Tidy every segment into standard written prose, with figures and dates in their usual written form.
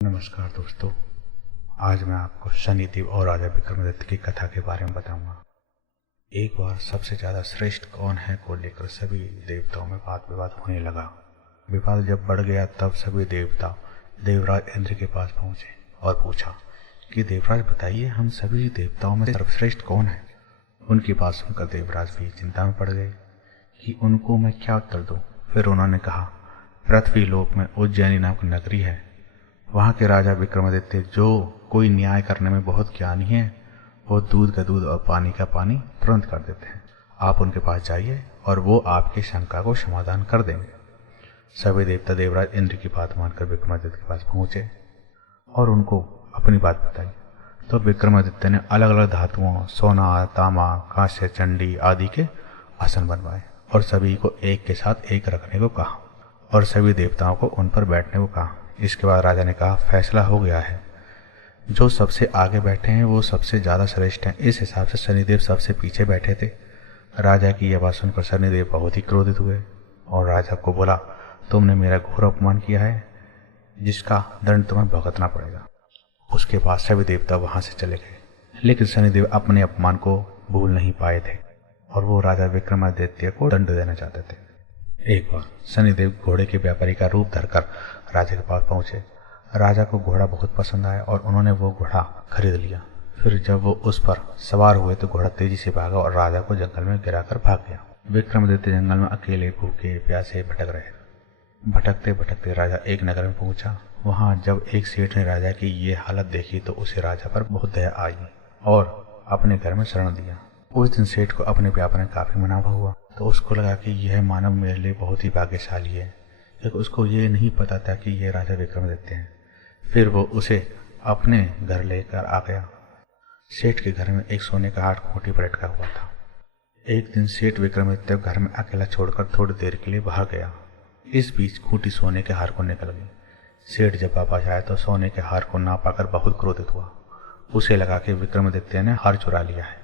नमस्कार दोस्तों, आज मैं आपको शनिदेव और राजा विक्रमादित्य की कथा के बारे में बताऊंगा। एक बार सबसे ज्यादा श्रेष्ठ कौन है को लेकर सभी देवताओं में वाद विवाद होने लगा। विवाद जब बढ़ गया तब सभी देवता देवराज इंद्र के पास पहुंचे और पूछा कि देवराज बताइए, हम सभी देवताओं में सर्वश्रेष्ठ कौन है। उनकी बात सुनकर देवराज भी चिंता में पड़ गए कि उनको मैं क्या उत्तर दूं। फिर उन्होंने कहा, पृथ्वी लोक में उज्जैनी नामक नगरी है, वहाँ के राजा विक्रमादित्य जो कोई न्याय करने में बहुत ज्ञानी है, वो दूध का दूध और पानी का पानी तुरंत कर देते हैं। आप उनके पास जाइए और वो आपकी शंका को समाधान कर देंगे। सभी देवता देवराज इंद्र की बात मानकर विक्रमादित्य के पास पहुंचे और उनको अपनी बात बताई। तो विक्रमादित्य ने अलग अलग धातुओं सोना, तांबा, कांस्य, चंडी आदि के आसन बनवाए और सभी को एक के साथ एक रखने को कहा और सभी देवताओं को उन पर बैठने को कहा। इसके बाद राजा ने कहा, फैसला हो गया है, जो सबसे आगे बैठे हैं वो सबसे ज्यादा श्रेष्ठ हैं। इस हिसाब से शनिदेव सबसे पीछे बैठे थे। राजा की यह बात सुनकर शनिदेव बहुत ही क्रोधित हुए और राजा को बोला, तुमने मेरा घोर अपमान किया है, जिसका दंड तुम्हें भुगतना पड़ेगा। उसके बाद सभी देवता वहां से चले गए, लेकिन शनिदेव अपने अपमान को भूल नहीं पाए थे और वो राजा विक्रमादित्य को दंड देना चाहते थे। एक बार शनिदेव घोड़े के व्यापारी का रूप धरकर राजा के पास पहुंचे। राजा को घोड़ा बहुत पसंद आया और उन्होंने वो घोड़ा खरीद लिया। फिर जब वो उस पर सवार हुए तो घोड़ा तेजी से भागा और राजा को जंगल में गिराकर भाग गया। विक्रमादित्य जंगल में अकेले भूखे प्यासे भटक रहे। भटकते भटकते राजा एक नगर में पहुंचा। वहां जब एक सेठ ने राजा की ये हालत देखी तो उसे राजा पर बहुत दया आई और अपने घर में शरण दिया। उस दिन सेठ को अपने व्यापार में काफी मुनाफा हुआ तो उसको लगा कि यह मानव मेरे लिए बहुत ही भाग्यशाली है, क्योंकि उसको ये नहीं पता था कि यह राजा विक्रमादित्य हैं। फिर वो उसे अपने घर लेकर आ गया। सेठ के घर में एक सोने का हार खूंटी पर लटका हुआ था। एक दिन सेठ विक्रमादित्य घर में अकेला छोड़कर थोड़ी देर के लिए बाहर गया। इस बीच खूंटी सोने के हार को निकल गई। सेठ जब वापस आया तो सोने के हार को ना पाकर बहुत क्रोधित हुआ। उसे लगा कि विक्रमादित्य ने हार चुरा लिया है।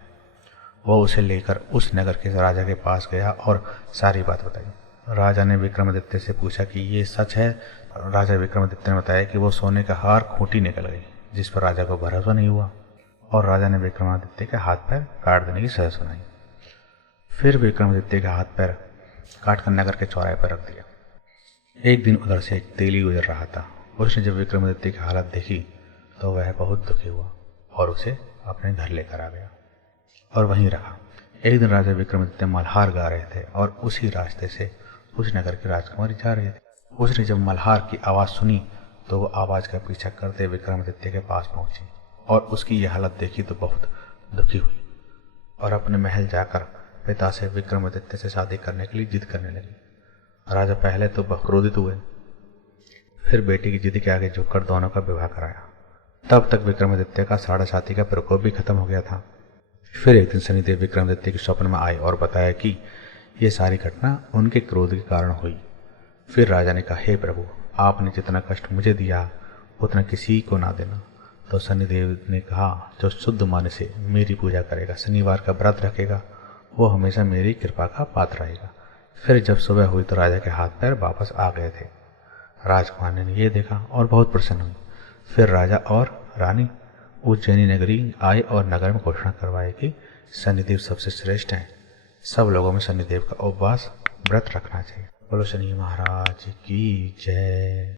वो उसे लेकर उस नगर के राजा के पास गया और सारी बात बताई। राजा ने विक्रमादित्य से पूछा कि ये सच है। राजा विक्रमादित्य ने बताया कि वो सोने का हार खूंटी निकल गई, जिस पर राजा को भरोसा नहीं हुआ और राजा ने विक्रमादित्य के हाथ पैर काट देने की सजा सुनाई। फिर विक्रमादित्य के हाथ पैर काटकर नगर के चौराहे पर रख दिया। एक दिन उधर से एक तेली गुजर रहा था। उसने जब विक्रमादित्य की हालत देखी तो वह बहुत दुखी हुआ और उसे अपने घर लेकर आ गया और वहीं रहा। एक दिन राजा विक्रमादित्य मल्हार गा रहे थे और उसी रास्ते से उस नगर की राजकुमारी जा रही थी। उसने जब मल्हार की आवाज सुनी तो वो आवाज का पीछा करते विक्रमादित्य के पास पहुंची और उसकी यह हालत देखी तो बहुत दुखी हुई और अपने महल जाकर पिता से विक्रमादित्य से शादी करने के लिए जिद करने लगी। राजा पहले तो बहुत क्रोधित हुए, फिर बेटी की जिद के आगे झुककर दोनों का विवाह कराया। तब तक विक्रमादित्य का साढ़े साथी का प्रकोप भी खत्म हो गया था। फिर एक दिन शनिदेव विक्रमादित्य के स्वप्न में आए और बताया कि यह सारी घटना उनके क्रोध के कारण हुई। फिर राजा ने कहा, हे प्रभु, आपने जितना कष्ट मुझे दिया उतना किसी को ना देना। तो शनिदेव ने कहा, जो शुद्ध मन से मेरी पूजा करेगा, शनिवार का व्रत रखेगा, वो हमेशा मेरी कृपा का पात्र रहेगा। फिर जब सुबह हुई तो राजा के हाथ पैर वापस आ गए थे। राजकुमार ने यह देखा और बहुत प्रसन्न हुई। फिर राजा और रानी उज्जैनी नगरी आए और नगर में घोषणा करवाई कि शनिदेव सबसे श्रेष्ठ हैं। सब लोगों में शनिदेव का उपवास व्रत रखना चाहिए। बोलो शनि महाराज की जय।